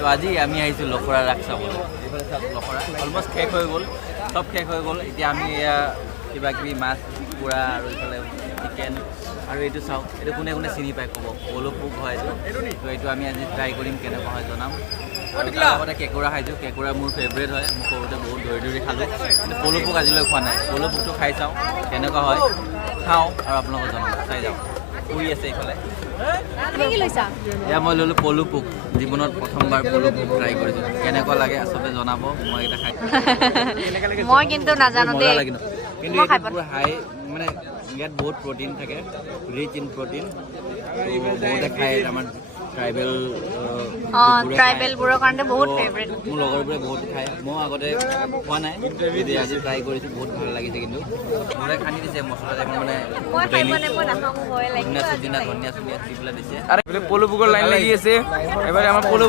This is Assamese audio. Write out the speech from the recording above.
তো আজি আমি আহিছোঁ লখৰা ৰাস চাবলৈ এইফালে চাওক লখৰা অলমষ্ট শেষ হৈ গ'ল চব শেষ হৈ গ'ল এতিয়া আমি কিবা কিবি মাছ কুকুৰা আৰু এইফালে চিকেন আৰু এইটো চাওক এইটো কোনে কোনে চিনি পায় ক'ব পলু পোক হয় এইটো তো এইটো আমি আজি ট্ৰাই কৰিম কেনেকুৱা হয় জনাম লগতে কেঁকুৰা খাইছোঁ কেঁকুৰা মোৰ ফেভৰেট হয় মই সৰুতে বহুত ধৰি ধৰি খালোঁ কিন্তু পলু পোক আজিলৈ খোৱা নাই পলু পোকটো খাই চাওঁ কেনেকুৱা হয় খাওঁ আৰু আপোনালোকক জনাম চাই যাওঁ শুই আছে এইফালে এয়া মই ল'লোঁ পলু পোক জীৱনত প্ৰথমবাৰ পলু পোক ট্ৰাই কৰিছোঁ কেনেকুৱা লাগে আচলতে জনাব মই এটা খাই মই কিন্তু নাজানো দেই কিন্তু এইটো পুৰা হাই মানে ইয়াত বহুত প্ৰটিন থাকে ৰিচ ইন প্ৰটিন বহুতে খায় আমাৰ ট্ৰাইবেলবোৰৰ কাৰণে বহুত ফেভৰেট মোৰ লগৰবোৰে বহুত খায় মই আগতে খোৱা নাই আজি ট্ৰাই কৰিছোঁ বহুত ভাল লাগিছে কিন্তু মোৰে খানি দিছে মছলা টাইপৰ মানে ধনিয়া চনিয়া দি পেলাই দিছে পলু পোকৰ লাইন লাগি আছে এবাৰে আমাৰ পলু